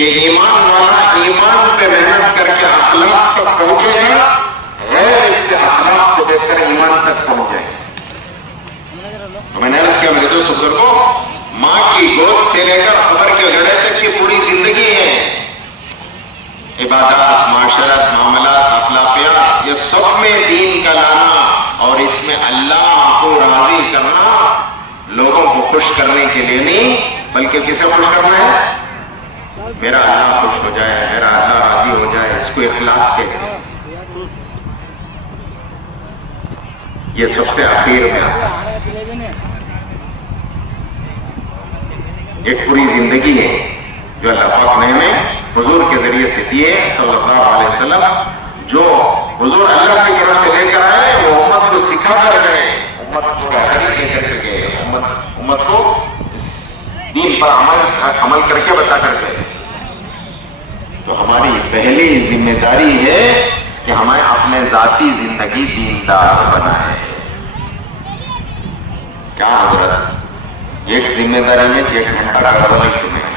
کہ ایمان والا ایمان پہ محنت کر کے اخلاق تک پہنچے گا، غیر اس سے اخلاق کو دیکھ کر ایمان تک پہنچ جائے گا۔ میں نے عرض کیا میرے دوست بزرگوں، ماں کی گود سے لے کر قبر کے گڑھے تک کی پوری زندگی ہے، عبادات، معاشرت، معاملات، اخلاقیات، یہ سب میں دین کا لانا اور اس میں اللہ کو راضی کرنا، لوگوں کو خوش کرنے کے لیے نہیں بلکہ کسے خوش کرنا ہے؟ میرا اللہ خوش ہو جائے، میرا اللہ راضی ہو جائے، اس کو اخلاص کہتے ہیں۔ یہ سب سے آخر میں آتا ہے۔ ایک پوری زندگی ہے جو اللہ پاک نے حضور کے ذریعے سے دیے صلی اللہ علیہ وسلم، جو حضور اللہ کی طرف سے لے کر آئے، وہ امت کو سکھا کر گئے، امت کو راہنمائی دے کر گئے، امت کو دین پر عمل کر کے بتا کر گئے۔ تو ہماری پہلی ذمہ داری ہے کہ ہمیں اپنے ذاتی زندگی دیندار بنائیں۔ کیا حضرت ایک ذمہ داری میں 1 گھنٹہ کر دو نہیں تمہیں،